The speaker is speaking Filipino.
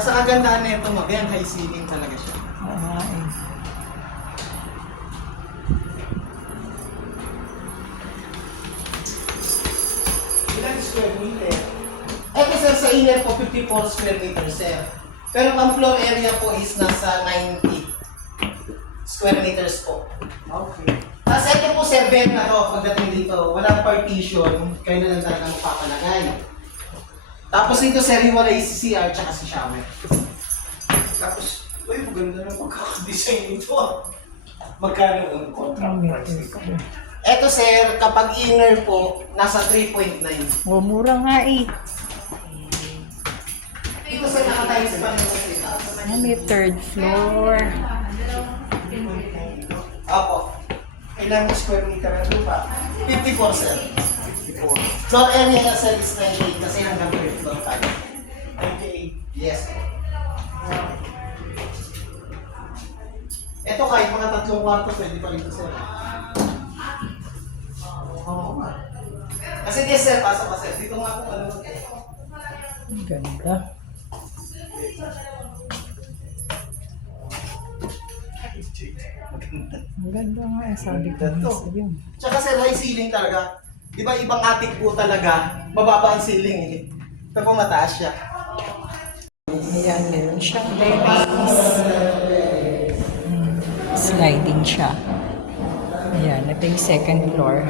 Tapos ang kagandahan na ito, yan, high ceiling talaga siya. Oo nga eh. Ilang square meter? Ito sir, sa inner po, 54 square meter sir. Pero ang floor area po is nasa 90 square meters po. Okay. Tapos ito po sir, bed na to, pagdating dito, walang partition, kayo na lang talaga magpapalagay. Tapos dito sir, hiwalay si CR tsaka si shower. Tapos, uy, maganda na pagkakadesign nito ah. Magkano ang contract price nito? Ito sir, kapag inner po, nasa 3.9. Oh, mura nga eh. Dito sir, nakatimes pa rin po sila. May third floor. Apo. Ilang square meter ang lupa? 54 sir. 54. Floor area na sir is 98 kasi hanggang 3rd floor tayo. 98? Yes. Ito kahit mga 3 kwarto pwede pa rin ito sir. Oo nga. Kasi yes sir, pasok ka sir. Dito nga po ano. Ang ganda. Ang ganda nga eh. Sabi ko nga sa iyo. Tsaka sir, high ceiling talaga. Di ba ibang attic po talaga, mababa ang ceiling eh. Ito po mataas siya. Ayan, meron siyang terrace. Sliding siya. Ayan, ito yung second floor.